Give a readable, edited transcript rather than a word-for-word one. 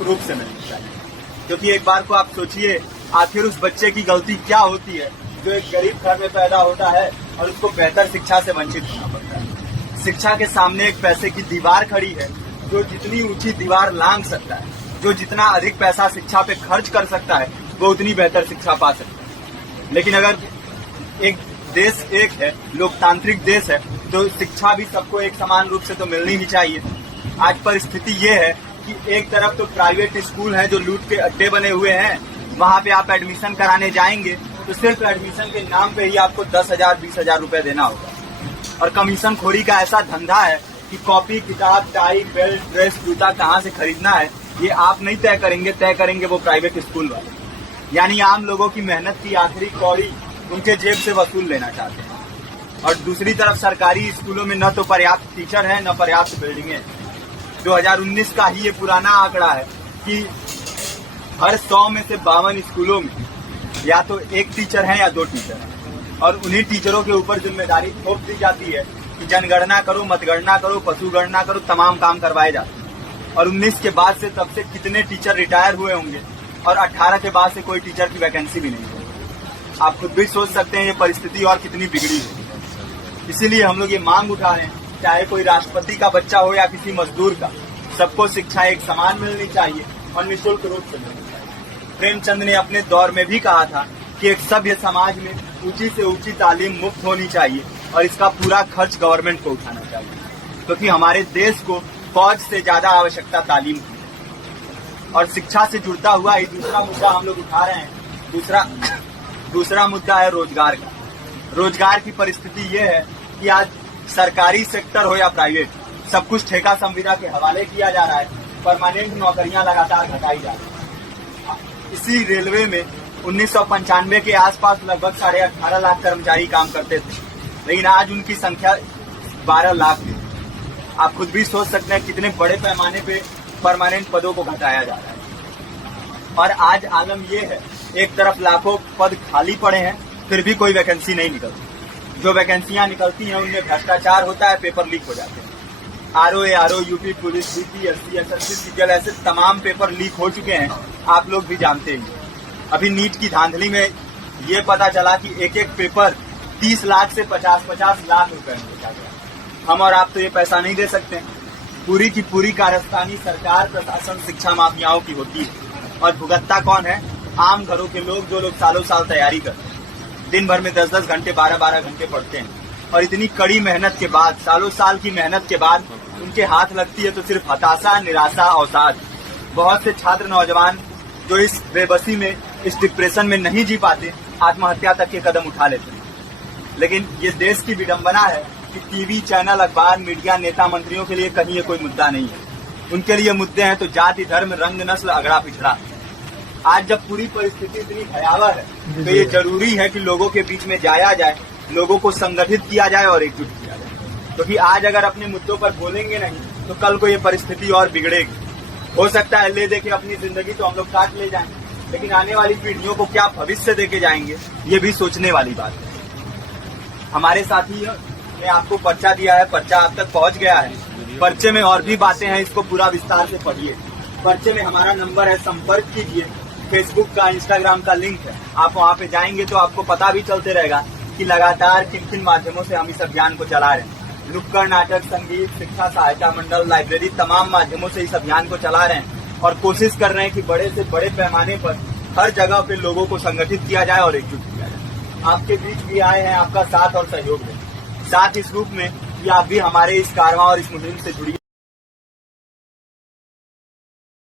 रूप से मिलनी चाहिए। क्योंकि एक बार को आप सोचिए, आखिर उस बच्चे की गलती क्या होती है जो एक गरीब घर में पैदा होता है और उसको बेहतर शिक्षा से वंचित होना पड़ता है। शिक्षा के सामने एक पैसे की दीवार खड़ी है, जो जितनी ऊंची दीवार लांघ सकता है, जो जितना अधिक पैसा शिक्षा पे खर्च कर सकता है, वो उतनी बेहतर शिक्षा पा सकता है। लेकिन अगर एक देश एक है, लोकतांत्रिक देश है, तो शिक्षा भी सबको एक समान रूप से तो मिलनी ही चाहिए। आज परिस्थिति ये है कि एक तरफ तो प्राइवेट स्कूल हैं जो लूट के अड्डे बने हुए हैं, वहां पे आप एडमिशन कराने जाएंगे तो सिर्फ एडमिशन के नाम पे ही आपको 10,000 20,000 रुपए देना होगा। और कमीशन खोरी का ऐसा धंधा है कि कॉपी, किताब, टाई, बेल्ट, ड्रेस, जूता कहाँ से खरीदना है ये आप नहीं तय करेंगे वो प्राइवेट स्कूल वाले। यानी आम लोगों की मेहनत की आखिरी कौड़ी उनके जेब से वसूल लेना चाहते हैं। और दूसरी तरफ सरकारी स्कूलों में न तो पर्याप्त टीचर है, न पर्याप्त बिल्डिंगें। 2019 का ही ये पुराना आंकड़ा है कि हर 100 में से 52 स्कूलों में या तो एक टीचर है या 2 टीचर हैं। और उन्हीं टीचरों के ऊपर जिम्मेदारी थोप दी जाती है कि जनगणना करो, मतगणना करो, पशु गणना करो, तमाम काम करवाए जाते हैं। और 19 के बाद से तब से कितने टीचर रिटायर हुए होंगे और 18 के बाद से कोई टीचर की वैकेंसी भी नहीं है। आप खुद भी सोच सकते हैं ये परिस्थिति और कितनी बिगड़ी है। इसीलिए हम लोग ये मांग उठा रहे हैं, चाहे कोई राष्ट्रपति का बच्चा हो या किसी मजदूर का, सबको शिक्षा एक समान मिलनी चाहिए और निःशुल्क रूप से मिलनी चाहिए। प्रेमचंद ने अपने दौर में भी कहा था कि एक सभ्य समाज में ऊंची से ऊंची तालीम मुफ्त होनी चाहिए और इसका पूरा खर्च गवर्नमेंट को उठाना चाहिए, क्योंकि हमारे देश को फौज से ज्यादा आवश्यकता तालीम की है। और शिक्षा से जुड़ता हुआ एक दूसरा मुद्दा हम लोग उठा रहे हैं। दूसरा मुद्दा है रोजगार का। रोजगार की परिस्थिति ये है कि आज सरकारी सेक्टर हो या प्राइवेट, सब कुछ ठेका संविदा के हवाले किया जा रहा है। परमानेंट नौकरियां लगातार घटाई जा रही है। इसी रेलवे में 1995 के आसपास लगभग 18.5 लाख कर्मचारी काम करते थे, लेकिन आज उनकी संख्या 12 लाख है। आप खुद भी सोच सकते हैं कितने बड़े पैमाने पे परमानेंट पदों को घटाया जा रहा है। और आज आलम ये है, एक तरफ लाखों पद खाली पड़े हैं, फिर भी कोई वैकेंसी नहीं निकलती। जो वैकेंसियां निकलती हैं उनमें भ्रष्टाचार होता है, पेपर लीक हो जाते हैं। RO, UP police, BPSC, SSC, CGL, ऐसे तमाम पेपर लीक हो चुके हैं, आप लोग भी जानते हैं। अभी नीट की धांधली में ये पता चला कि एक एक पेपर 30 लाख से 50-50 लाख रुपए में बेचा गया। हम और आप तो ये पैसा नहीं दे सकते। पूरी की पूरी कारस्तानी सरकार, प्रशासन, शिक्षा माफियाओं की होती है। और भुगतता कौन है? आम घरों के लोग, जो लोग सालों साल तैयारी करते हैं, दिन भर में 10-10 घंटे, 12-12 घंटे पढ़ते हैं। और इतनी कड़ी मेहनत के बाद, सालों साल की मेहनत के बाद उनके हाथ लगती है तो सिर्फ हताशा, निराशा, अवसाद। बहुत से छात्र नौजवान जो इस बेबसी में, इस डिप्रेशन में नहीं जी पाते, आत्महत्या तक के कदम उठा लेते हैं। लेकिन ये देश की विडंबना है कि टीवी चैनल, अखबार, मीडिया, नेता, मंत्रियों के लिए कहीं ये कोई मुद्दा नहीं है। उनके लिए मुद्दे हैं तो जाति, धर्म, रंग, नस्ल, अगड़ा पिछड़ा। आज जब पूरी परिस्थिति इतनी भयावह है तो ये जरूरी है कि लोगों के बीच में जाया जाए, लोगों को संगठित किया जाए और एकजुट किया जाए। क्योंकि आज अगर अपने मुद्दों पर बोलेंगे नहीं तो कल को ये परिस्थिति और बिगड़ेगी। हो सकता है ले देके अपनी जिंदगी तो हम लोग काट ले जाएं, लेकिन आने वाली पीढ़ियों को क्या भविष्य देके जाएंगे, ये भी सोचने वाली बात है। हमारे साथी ने आपको पर्चा दिया है, पर्चा आप तक पहुंच गया है। पर्चे में और भी बातें हैं, इसको पूरा विस्तार से पढ़िए। पर्चे में हमारा नंबर है, संपर्क कीजिए। फेसबुक का, इंस्टाग्राम का लिंक है, आप वहाँ पे जाएंगे तो आपको पता भी चलते रहेगा कि लगातार किन किन माध्यमों से हम इस अभियान को चला रहे हैं। नुक्कड़ नाटक, संगीत, शिक्षा सहायता मंडल, लाइब्रेरी, तमाम माध्यमों से इस अभियान को चला रहे हैं और कोशिश कर रहे हैं कि बड़े से बड़े पैमाने पर हर जगह पे लोगों को संगठित किया जाए और एकजुट किया जाए। आपके बीच भी आए हैं, आपका साथ और सहयोग दें। साथ इस रूप में कि आप भी हमारे इस कारवां और इस मुहिम से जुड़िए।